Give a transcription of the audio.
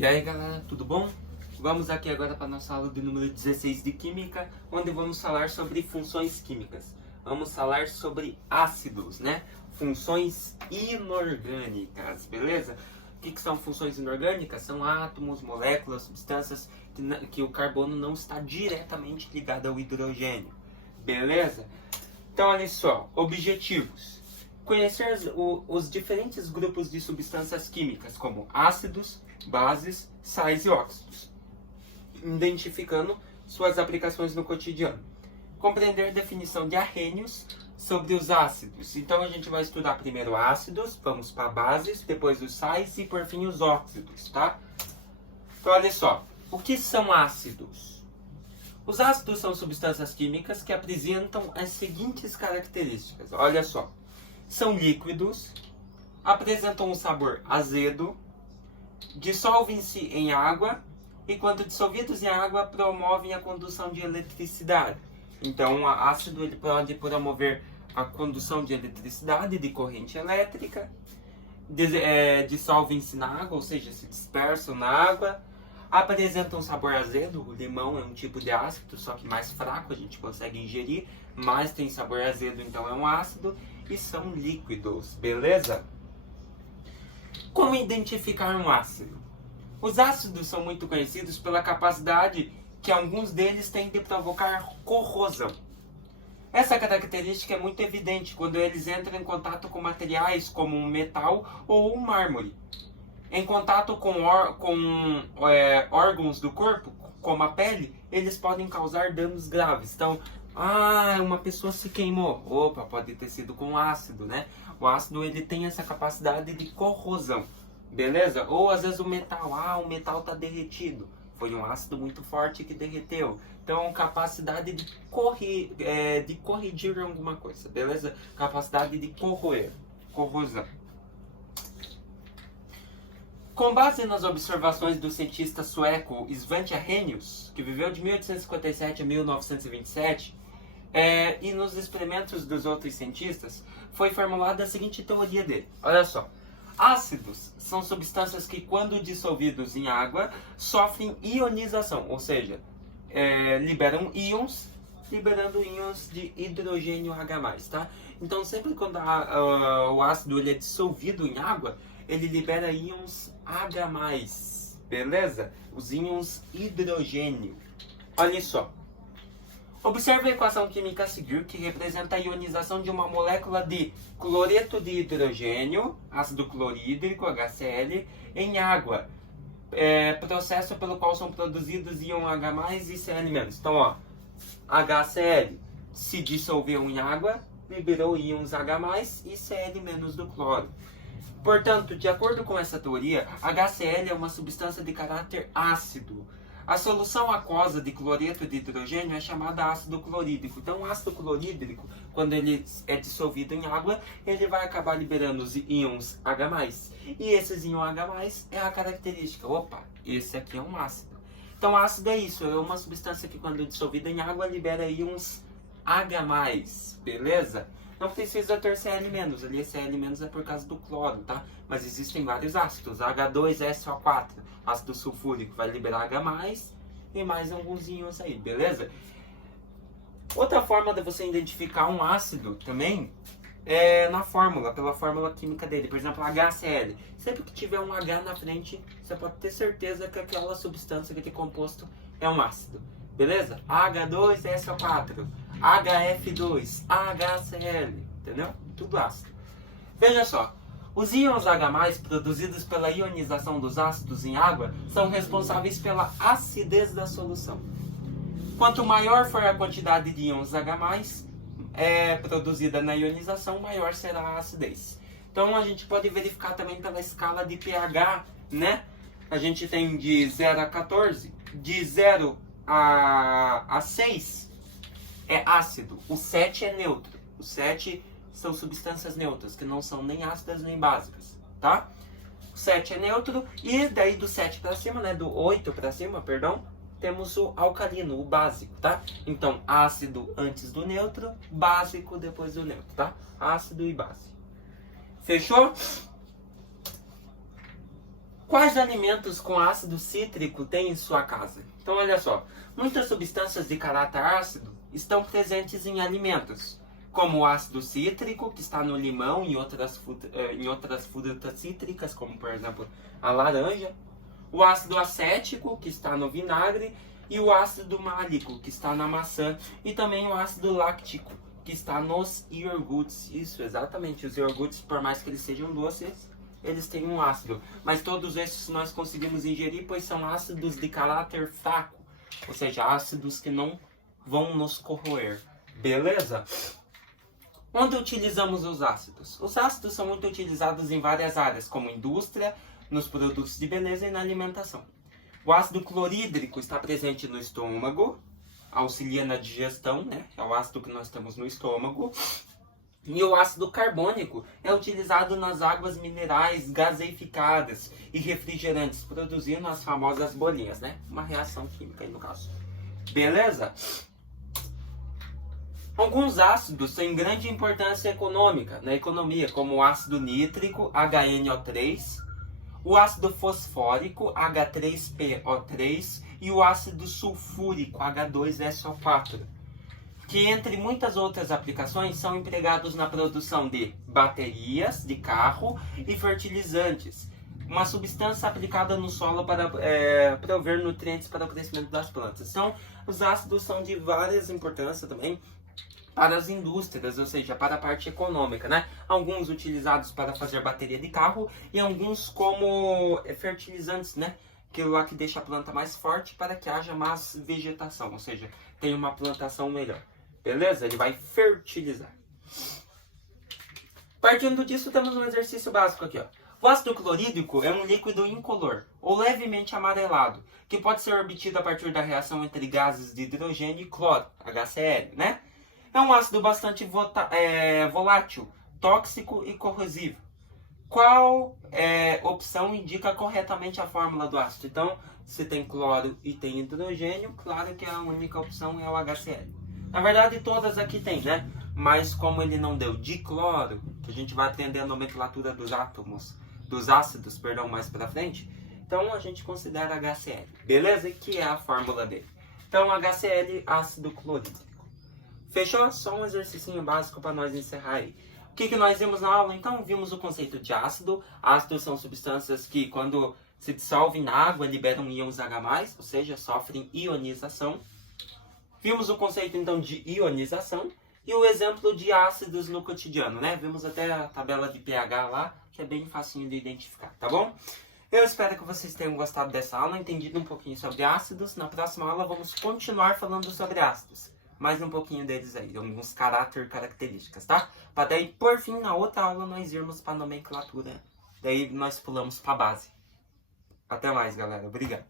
E aí galera, tudo bom? Vamos aqui agora para a nossa aula de número 16 de Química, onde vamos falar sobre funções químicas. Vamos falar sobre ácidos, né? Funções inorgânicas, beleza? O que são funções inorgânicas? São átomos, moléculas, substâncias que o carbono não está diretamente ligado ao hidrogênio, beleza? Então olha só, objetivos. Conhecer os diferentes grupos de substâncias químicas, como ácidos, bases, sais e óxidos, identificando suas aplicações no cotidiano. Compreender a definição de arrênios sobre os ácidos. Então a gente vai estudar primeiro ácidos, vamos para bases, depois os sais e por fim os óxidos, tá? Então olha só, o que são ácidos? Os ácidos são substâncias químicas que apresentam as seguintes características. Olha só, são líquidos, apresentam um sabor azedo, dissolvem-se em água e, quando dissolvidos em água, promovem a condução de eletricidade. Então, o ácido ele pode promover a condução de eletricidade, de corrente elétrica, dissolvem-se na água, ou seja, se dispersam na água, apresentam sabor azedo. O limão é um tipo de ácido, só que mais fraco, a gente consegue ingerir, mas tem sabor azedo, então é um ácido, e são líquidos, beleza? Como identificar um ácido? Os ácidos são muito conhecidos pela capacidade que alguns deles têm de provocar corrosão. Essa característica é muito evidente quando eles entram em contato com materiais como um metal ou um mármore. Em contato com órgãos do corpo, como a pele, eles podem causar danos graves. Então, uma pessoa se queimou. Opa, pode ter sido com ácido, né? O ácido ele tem essa capacidade de corrosão, beleza? Ou às vezes o metal está derretido. Foi um ácido muito forte que derreteu. Então, capacidade de corrigir alguma coisa, beleza? Capacidade de corroer, corrosão. Com base nas observações do cientista sueco Svante Arrhenius, que viveu de 1857 a 1927, e nos experimentos dos outros cientistas, foi formulada a seguinte teoria dele. Olha só. Ácidos são substâncias que, quando dissolvidos em água, sofrem ionização, ou seja, liberam íons, liberando íons de hidrogênio H+, tá? Então, sempre quando o ácido ele é dissolvido em água, ele libera íons H+, beleza? Os íons hidrogênio. Olha só. Observe a equação química a seguir, que representa a ionização de uma molécula de cloreto de hidrogênio, ácido clorídrico, HCl, em água. Processo pelo qual são produzidos íon H+, e Cl-. Então, ó, HCl se dissolveu em água, liberou íons H+, e Cl- do cloro. Portanto, de acordo com essa teoria, HCl é uma substância de caráter ácido. A solução aquosa de cloreto de hidrogênio é chamada ácido clorídrico. Então, o ácido clorídrico, quando ele é dissolvido em água, ele vai acabar liberando os íons H+. E esses íons H+, é a característica. Opa, esse aqui é um ácido. Então, ácido é isso. É uma substância que, quando dissolvida em água, libera íons H+. Beleza? Não precisa ter Cl-. Ali Cl- é por causa do cloro, tá? Mas existem vários ácidos. H2SO4, ácido sulfúrico, vai liberar H+, e mais alguns íons aí, beleza? Outra forma de você identificar um ácido também é na fórmula, pela fórmula química dele. Por exemplo, HCl. Sempre que tiver um H na frente, você pode ter certeza que aquela substância, aquele composto, é um ácido. Beleza? H2SO4, HF2, HCl, entendeu? Tudo ácido. Veja só, os íons H+, produzidos pela ionização dos ácidos em água, são responsáveis pela acidez da solução. Quanto maior for a quantidade de íons H+, produzida na ionização, maior será a acidez. Então a gente pode verificar também pela escala de pH, né? A gente tem de 0 a 14, de 0 a 6 é ácido, o 7 é neutro. O 7 são substâncias neutras, que não são nem ácidas nem básicas, tá? O 7 é neutro, e daí do 7 para cima, né, do 8 para cima, perdão, temos o alcalino, o básico, tá? Então, ácido antes do neutro, básico depois do neutro, tá? Ácido e base. Fechou? Quais alimentos com ácido cítrico tem em sua casa? Então, olha só, muitas substâncias de caráter ácido estão presentes em alimentos, como o ácido cítrico, que está no limão e em outras frutas cítricas, como por exemplo a laranja, o ácido acético, que está no vinagre, e o ácido málico, que está na maçã, e também o ácido láctico, que está nos iogurtes. Isso, exatamente, os iogurtes, por mais que eles sejam doces, eles têm um ácido, mas todos esses nós conseguimos ingerir, pois são ácidos de caráter fraco, ou seja, ácidos que não vão nos corroer, beleza? Onde utilizamos os ácidos? Os ácidos são muito utilizados em várias áreas, como indústria, nos produtos de beleza e na alimentação. O ácido clorídrico está presente no estômago, auxilia na digestão, né? É o ácido que nós temos no estômago. E o ácido carbônico é utilizado nas águas minerais gaseificadas e refrigerantes, produzindo as famosas bolinhas, né? Uma reação química aí no caso. Beleza? Alguns ácidos têm grande importância econômica na economia, como o ácido nítrico, HNO3, o ácido fosfórico, H3PO3, e o ácido sulfúrico, H2SO4. Que, entre muitas outras aplicações, são empregados na produção de baterias de carro e fertilizantes, uma substância aplicada no solo para prover nutrientes para o crescimento das plantas. Então, os ácidos são de várias importâncias também para as indústrias, ou seja, para a parte econômica, né? Alguns utilizados para fazer bateria de carro e alguns como fertilizantes, né? Aquilo lá que deixa a planta mais forte para que haja mais vegetação, ou seja, tem uma plantação melhor. Beleza? Ele vai fertilizar. Partindo disso, temos um exercício básico aqui, ó. O ácido clorídrico é um líquido incolor ou levemente amarelado, que pode ser obtido a partir da reação entre gases de hidrogênio e cloro, HCl, né? É um ácido bastante volátil, tóxico e corrosivo. Qual opção indica corretamente a fórmula do ácido? Então, se tem cloro e tem hidrogênio, claro que a única opção é o HCl. Na verdade, todas aqui tem, né? Mas como ele não deu dicloro, que a gente vai aprender a nomenclatura dos ácidos, mais pra frente, então a gente considera HCl, beleza? Que é a fórmula dele. Então, HCl, ácido clorídrico. Fechou? Só um exercício básico para nós encerrar aí. O que nós vimos na aula? Então, vimos o conceito de ácido. Ácidos são substâncias que, quando se dissolvem na água, liberam íons H+, ou seja, sofrem ionização. Vimos o conceito, então, de ionização e o exemplo de ácidos no cotidiano, né? Vimos até a tabela de pH lá, que é bem facinho de identificar, tá bom? Eu espero que vocês tenham gostado dessa aula, entendido um pouquinho sobre ácidos. Na próxima aula, vamos continuar falando sobre ácidos. Mais um pouquinho deles aí, alguns características, tá? Para daí, por fim, na outra aula, nós irmos para a nomenclatura. Daí, nós pulamos para a base. Até mais, galera. Obrigado.